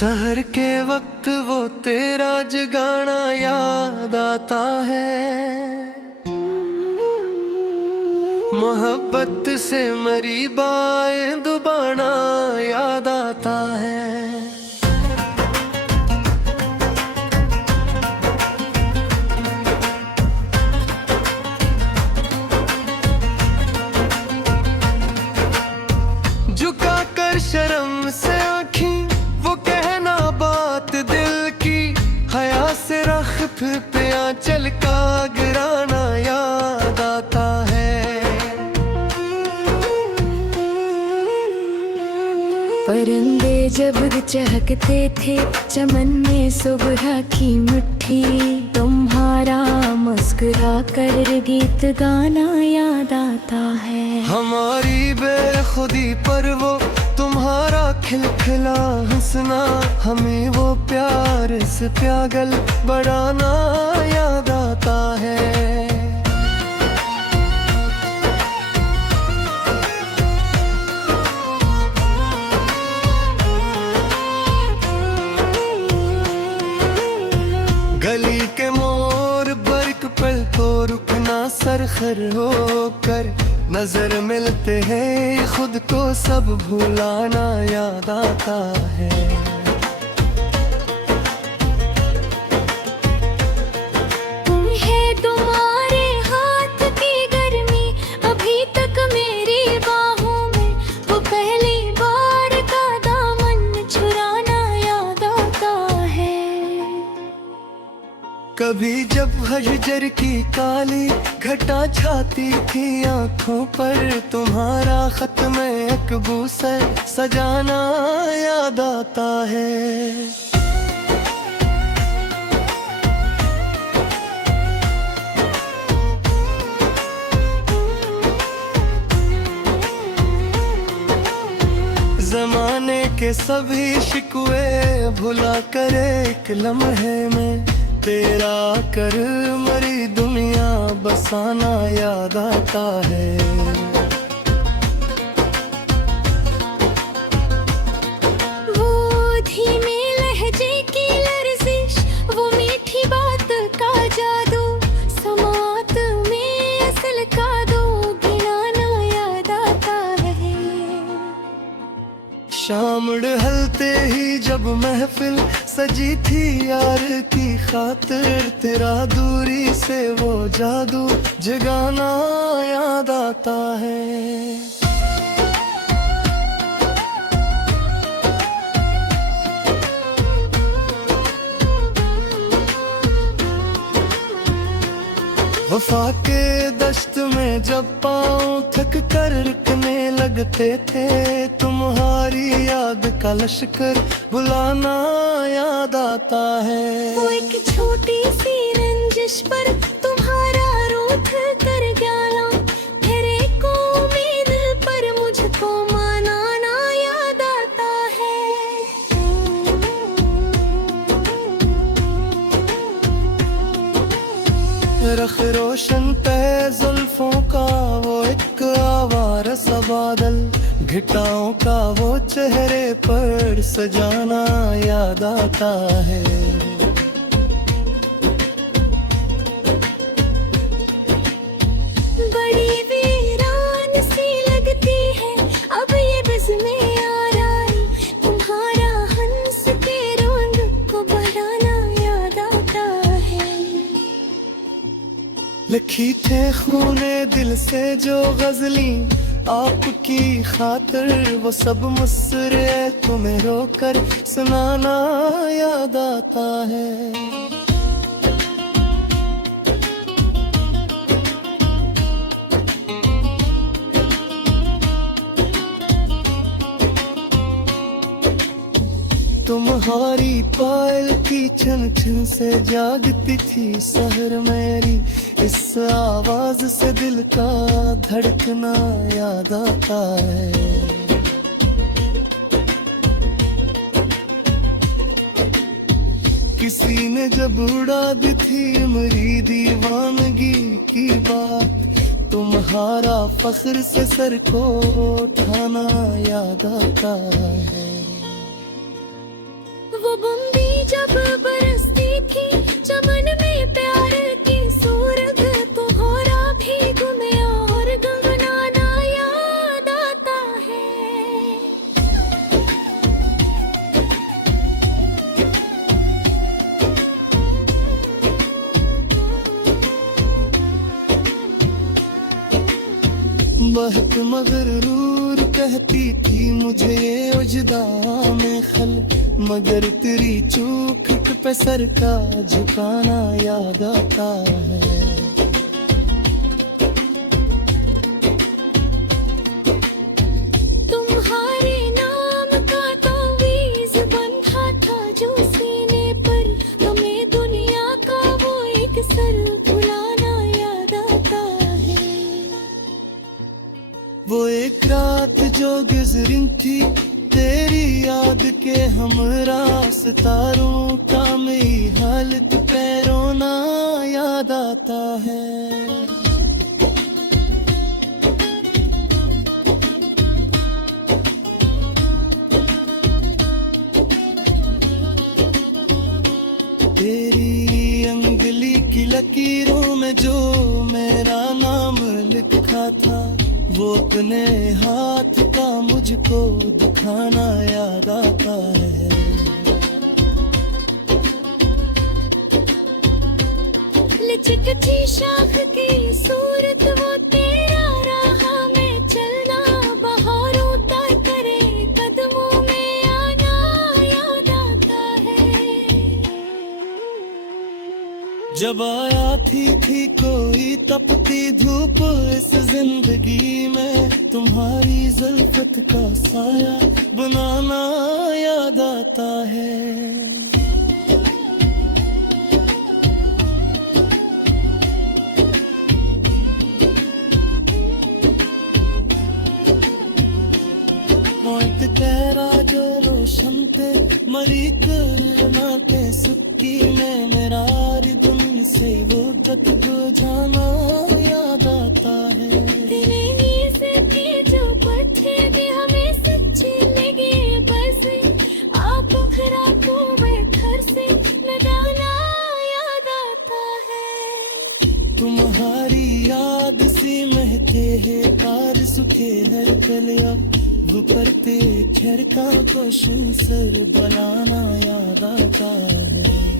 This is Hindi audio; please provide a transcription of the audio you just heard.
सहर के वक्त वो तेरा जगाना याद आता है। मोहब्बत से मरी बाएं दुबाना याद आता है। झुका कर शर्म से आँखें वो कहना बात दिल की, हया से रख्त पे आंचल का गिराना याद आता है। परिंदे जब चहकते थे चमन में सुबह की मुट्ठी, तुम्हारा मुस्कुरा कर गीत गाना याद आता है। हमारी बेखुदी पर वो तुम्हारा खिलखिला हंसना, हमें वो प्यार से प्यागल बढ़ाना याद आता है। गली के मोड़ बर्क पल को रुकना सरखर होकर, नजर मिलते हैं खुद को सब भुलाना याद आता है। तुम्हें तुम्हारे हाथ की गर्मी अभी तक मेरी बाहों में, वो पहली बार का दामन छुराना याद आता है। कभी जब हजर की काली घटा छाती थी आंखों पर, तुम्हारा खत में अकबू से सजाना याद आता है। जमाने के सभी शिकवे भुला कर एक लम्हे में, तेरा कर मरी दुनिया बसाना याद आता है। वो धीमे लहजे की लर्जिश, वो मीठी बात का जादू, समात में असल का दो गिनाना याद आता है। शाम ढलते ही जब महफिल सजी थी यार की खातिर, तेरा दूरी से वो जादू जगाना याद आता है। वफा के दश्त में जब पाँव थक कर रुकने लगते थे, तुम्हारी याद का लश्कर बुलाना याद आता है। वो एक छोटी सी रंजिश पर तुम्हारा रूठ कर गया, फिर एक उम्मीद पर मुझको मनाना याद आता है। रख रोशन पे जुल्फों का वो एक आवारा सा बादल, घटाओं का वो चेहरे पर सजाना याद आता है। बड़ी वीरान सी लगती है अब ये बज़्म-ए आराई, तुम्हारा हंस के रंग को बढ़ाना याद आता है। लिखी थे खूने दिल से जो गजली आपकी खातिर, वो सब मुस्सरे तुम्हें रोकर सुनाना याद आता है। तुम्हारी पायल की छन छन से जागती थी सहर मेरी, इस आवाज से दिल का धड़कना याद आता है। किसी ने जब उड़ा दी थी मेरी दीवानगी की बात, तुम्हारा फख्र से सर को उठाना याद आता है। जब बरसती थी चमन में प्यार की सूरत, तुम्हारा भी गुमिया और गुनगुनाना याद आता है। बहक मगरूर कहती थी मुझे ये उजदा में खल, मगर तेरी चूक पे सर का झुकाना याद आता है। तुम्हारे नाम का तावीज़ बंधा था जो सीने पर, हमें दुनिया का वो एक सर भुलाना याद आता है। वो एक रात जो गुजरी थी तेरी याद के हमरा, सितारों का मेरी हालत पे रोना याद आता है। तेरी अंगली की लकीरों में जो मेरा नाम लिखा था, वो अपने हाथ का मुझको दिखाना याद आता है। लचकती शाख की सूरत वो तेरा राह में चलना, बहारों तय करे कदमों में आना याद आता है। जब आया थी कोई तपती धूप इस जिंदगी में, तुम्हारी ज़ुल्फ़त का साया बनाना याद आता है। मौत तेरा जो रोशन थे मरी करना के सुक्की में, मेरा रिदम से वो जग जाना याद आता है। तेरे नीज़ के जो पत्थर भी हमें सच्चे लगे, बस आप खरा को मैं घर से लगाना याद आता है। तुम्हारी याद सी महके है कार सुखे हर कलिया, वो करते झरका को सर बनाना याद आता है।